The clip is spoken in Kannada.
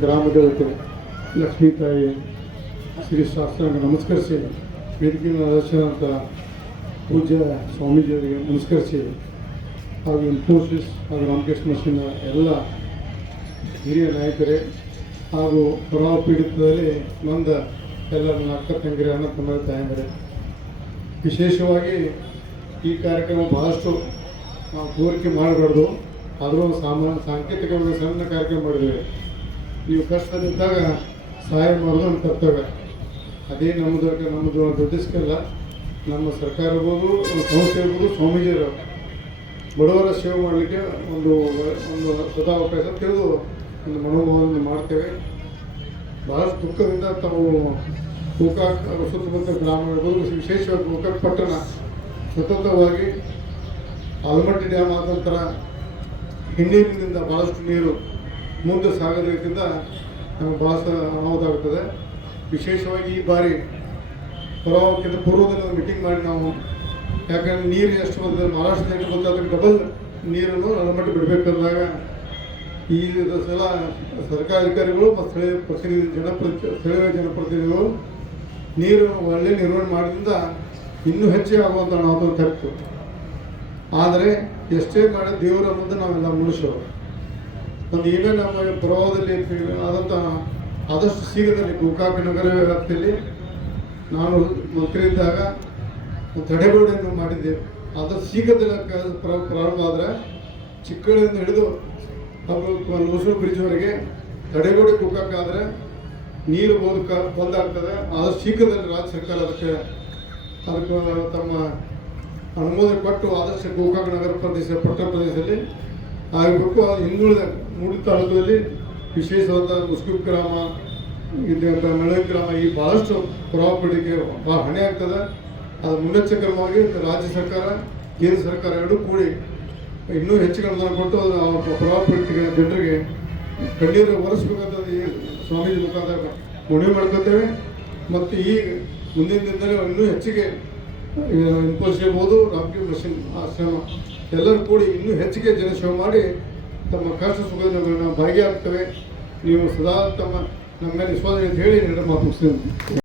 ಗ್ರಾಮ ದೇವತೆ ಲಕ್ಷ್ಮೀ ತಾಯಿ ಶ್ರೀ ಶಾಸ್ತ್ರಾಂಗ ನಮಸ್ಕರಿಸಿ ವೇದಿಕೆ ಅಂತ ಪೂಜ್ಯ ಸ್ವಾಮೀಜಿಯವರಿಗೆ ನಮಸ್ಕರಿಸಿ, ಹಾಗೂ ಇನ್ಫೋಸಿಸ್ ಹಾಗೂ ರಾಮಕೃಷ್ಣ ಮಿಷನ್ನ ಎಲ್ಲ ಹಿರಿಯ ನಾಯಕರೇ ಹಾಗೂ ಪ್ರವಾಹ ಪೀಡಿತದಲ್ಲಿ ಬಂದ ಎಲ್ಲ ನನ್ನ ಅಕ್ಕ ತಂಗಿರ ಅಣ್ಣ ತಮ್ಮ ತಾಯಂದರೆ. ವಿಶೇಷವಾಗಿ ಈ ಕಾರ್ಯಕ್ರಮ ಬಹಳಷ್ಟು ನಾವು ಕೋರಿಕೆ ಮಾಡಬಾರ್ದು. ಆದರೂ ಸಾಮಾನ್ಯ ಸಾಂಕೇತಿಕವಾಗಿ ಸಣ್ಣ ಕಾರ್ಯಕ್ರಮ ಮಾಡಿದ್ದೇವೆ. ನೀವು ಕಷ್ಟದಲ್ಲಿದ್ದಾಗ ಸಹಾಯ ಮಾಡೋದು ನಮ್ಮ ಕರ್ತವ್ಯ. ಅದೇ ನಮ್ಮದು ನಮ್ಮದು ದೊಡ್ಡಿಸ್ಕಲ್ಲ ನಮ್ಮ ಸರ್ಕಾರ ಇರ್ಬೋದು, ನಮ್ಮ ಸಂಸ್ಥೆ ಇರ್ಬೋದು ಸ್ವಾಮೀಜಿಯರು ಬಡವರ ಸೇವೆ ಮಾಡಲಿಕ್ಕೆ ಒಂದು ಒಂದು ಸದಾ ಅವಕಾಶ ತಿಳಿದು ಒಂದು ಮನೋಭಾವನೆ ಮಾಡ್ತೇವೆ. ಬಹಳಷ್ಟು ದುಃಖದಿಂದ ತಾವು ಗೋಕಾಕ್ ಸುತ್ತಮುತ್ತ ಗ್ರಾಮ ಇರ್ಬೋದು, ವಿಶೇಷವಾಗಿ ಗೋಕಾಕ್ ಪಟ್ಟಣ ಸತತವಾಗಿ ಆಲಮಟ್ಟಿ ಡ್ಯಾಮ್ ಆದ ನಂತರ ಹಿನ್ನೀರಿನಿಂದ ಭಾಳಷ್ಟು ನೀರು ಮುಂದೆ ಸಾಗೋದಕ್ಕಿಂತ ನಮಗೆ ಭಾಳ ಅನಾಹುತಾಗುತ್ತದೆ ವಿಶೇಷವಾಗಿ ಈ ಬಾರಿ ಪ್ರವಾಹಕ್ಕಿಂತ ಪೂರ್ವದಲ್ಲಿ ಒಂದು ಮೀಟಿಂಗ್ ಮಾಡಿ ನಾವು, ಯಾಕಂದ್ರೆ ನೀರು ಎಷ್ಟು ಬಂದಿದೆ ಮಹಾರಾಷ್ಟ್ರದಲ್ಲಿ ಬಂದು ಅದಕ್ಕೆ ಡಬಲ್ ನೀರನ್ನು ಆಲಮಟ್ಟಿ ಬಿಡಬೇಕಂದಾಗ ಈ ಸಲ ಸರ್ಕಾರಿ ಅಧಿಕಾರಿಗಳು ಮತ್ತು ಸ್ಥಳೀಯ ಪ್ರತಿನಿಧಿ ಜನಪ್ರತಿ, ಸ್ಥಳೀಯ ಜನಪ್ರತಿನಿಧಿಗಳು ನೀರು ಒಳ್ಳೆ ನಿರ್ವಹಣೆ ಮಾಡಿದ್ರಿಂದ ಇನ್ನೂ ಹೆಚ್ಚಿಗೆ ಆಗುವಂಥ ನಾವು ತಪ್ಪು ಆದರೆ ಎಷ್ಟೇ ಮಾಡಿ ದೇವರ ಮುಂದೆ ನಾವೆಲ್ಲ ಮನುಷ್ಯರು ಒಂದು ಇವೇ ನಮ್ಮ ಪ್ರವಾಹದಲ್ಲಿ ಆದಂಥ ಆದಷ್ಟು ಶೀಘ್ರದಲ್ಲಿ ಗೋಕಾಕ ನಗರ ವ್ಯಾಪ್ತಿಯಲ್ಲಿ ನಾನು ಮಂತ್ರಿ ಇದ್ದಾಗ ತಡೆಗೋಡೆಯನ್ನು ಮಾಡಿದ್ದೇವೆ ಆದಷ್ಟು ಶೀಘ್ರದಲ್ಲಿ ಪ್ರಾರಂಭ ಆದರೆ ಚಿಕ್ಕಳಿಂದ ಹಿಡಿದು ಹಾಗೂ ಲೂಸೂರು ಬ್ರಿಡ್ಜ್ವರೆಗೆ ತಡೆಗೋಡೆ ಗೋಕಾಕ ನೀರು ನೀರು ಕ ಬಂದಾಗ್ತದೆ. ಆದಷ್ಟು ಶೀಘ್ರದಲ್ಲಿ ರಾಜ್ಯ ಸರ್ಕಾರ ಅದಕ್ಕೆ ಅದಕ್ಕೆ ತಮ್ಮ ಅನುಮೋದನೆ ಕೊಟ್ಟು ಆದಷ್ಟು ಗೋಕಾಕ ನಗರ ಪ್ರದೇಶ, ಪಟ್ಟಣ ಪ್ರದೇಶದಲ್ಲಿ ಆಗಬೇಕು ಅದು ಹಿಂದುಳಿದ ಮೂಡಿ ತಾಲೂಕಲ್ಲಿ ವಿಶೇಷವಾದ ಮುಸ್ಕಿಬ್ ಗ್ರಾಮ, ಇದು ಮಳೆ ಗ್ರಾಮ, ಈ ಭಾಳಷ್ಟು ಪ್ರಾಪರ್ಟಿಗೆ ಭಾಳ ಹಣೆ ಆಗ್ತದೆ. ಅದು ಮುನ್ನೆಚ್ಚರಿಕ್ರಮವಾಗಿ ರಾಜ್ಯ ಸರ್ಕಾರ, ಕೇಂದ್ರ ಸರ್ಕಾರ ಎರಡು ಕೂಡಿ ಇನ್ನೂ ಹೆಚ್ಚಿಗೆ ಅನುದಾನ ಕೊಟ್ಟು ಅದು ಆ ಪೀಡಿತರಿಗೆ ಜನರಿಗೆ ಕಣ್ಣೀರು ಒರೆಸ್ಬೇಕಂತ ಈ ಸ್ವಾಮೀಜಿ ಮುಖಾಂತರ ಮನವಿ ಮಾಡ್ಕೊತೇವೆ. ಮತ್ತು ಈ ಮುಂದಿನ ದಿನದಲ್ಲಿ ಇನ್ನೂ ಹೆಚ್ಚಿಗೆ ಇನ್ಫೋಸಿಸ್ ಇರ್ಬೋದು ರಾಮಕೃಷ್ಣ ಮಿಷನ್ ಆಶ್ರಮ ಎಲ್ಲರೂ ಕೂಡಿ ಇನ್ನೂ ಹೆಚ್ಚಿಗೆ ಜನಸೇವೆ ಮಾಡಿ ತಮ್ಮ ಕಷ್ಟ ಸುಖಗಳನ್ನು ಭಾಗಿಯಾಗ್ತವೆ. ನೀವು ಸದಾ ತಮ್ಮ ನಮ್ಮ ಮೇಲೆ ವಿಶ್ವಾಸ ಅಂತ ಹೇಳಿ ಮಾತು